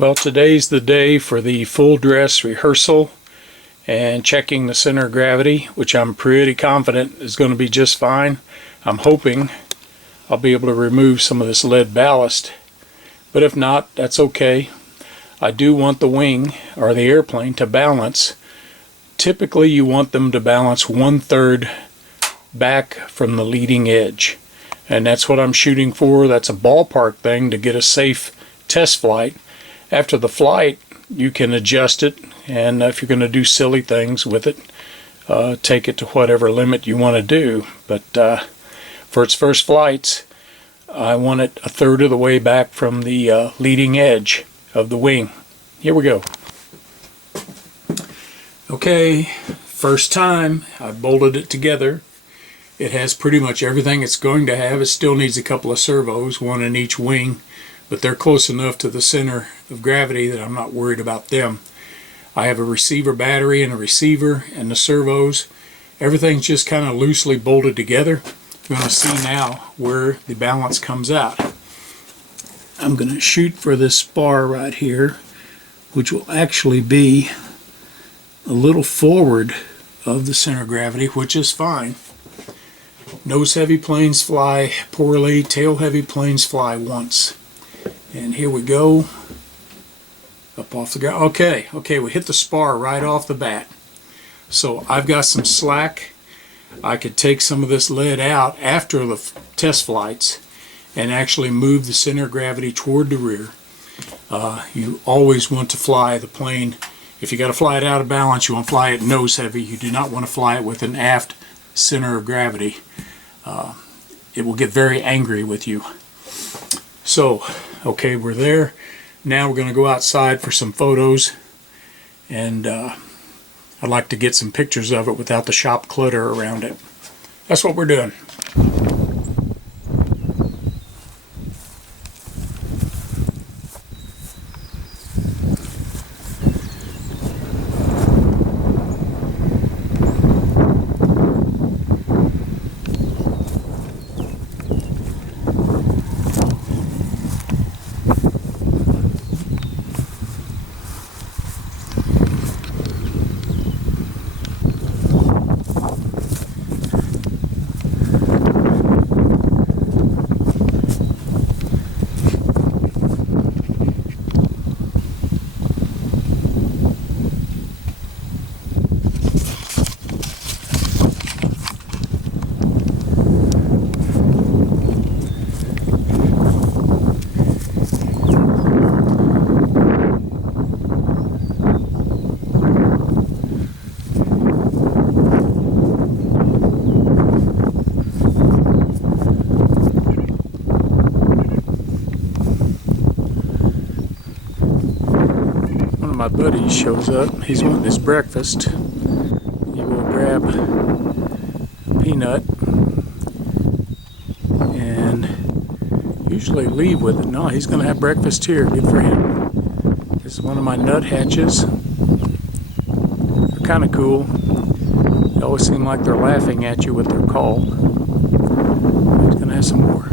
Well, today's the day for the full dress rehearsal and checking the center of gravity, which I'm pretty confident is going to be just fine. I'm hoping I'll be able to remove some of this lead ballast, but if not, that's okay. I do want the wing or the airplane to balance. Typically you want them to balance 1/3 back from the leading edge, and that's what I'm shooting for. That's a ballpark thing to get a safe test flight. After the flight you can adjust it, and if you're going to do silly things with it, take it to whatever limit you want to do. But for its first flights, I want it 1/3 of the way back from the leading edge of the wing. Here we go. Okay, first time I bolted it together. It has pretty much everything it's going to have. It still needs a couple of servos, one in each wing, but they're close enough to the center of gravity that I'm not worried about them. I have a receiver battery and a receiver and the servos. Everything's just kind of loosely bolted together. You're going to see now where the balance comes out. I'm going to shoot for this spar right here, which will actually be a little forward of the center of gravity, which is fine. Nose heavy planes fly poorly, tail heavy planes fly once. And here we go, up off the ground. Okay, we hit the spar right off the bat. So I've got some slack. I could take some of this lead out after the test flights and actually move the center of gravity toward the rear. You always want to fly the plane, if you got to fly it out of balance, you want to fly it nose heavy. You do not want to fly it with an aft center of gravity. It will get very angry with you. So, okay, we're there. Now we're going to go outside for some photos, and I'd like to get some pictures of it without the shop clutter around it. That's what we're doing. My buddy shows up. He's wanting his breakfast. He will grab a peanut and usually leave with it. No, he's going to have breakfast here. Good for him. This is one of my nut hatches. They're kind of cool. They always seem like they're laughing at you with their call. He's going to have some more.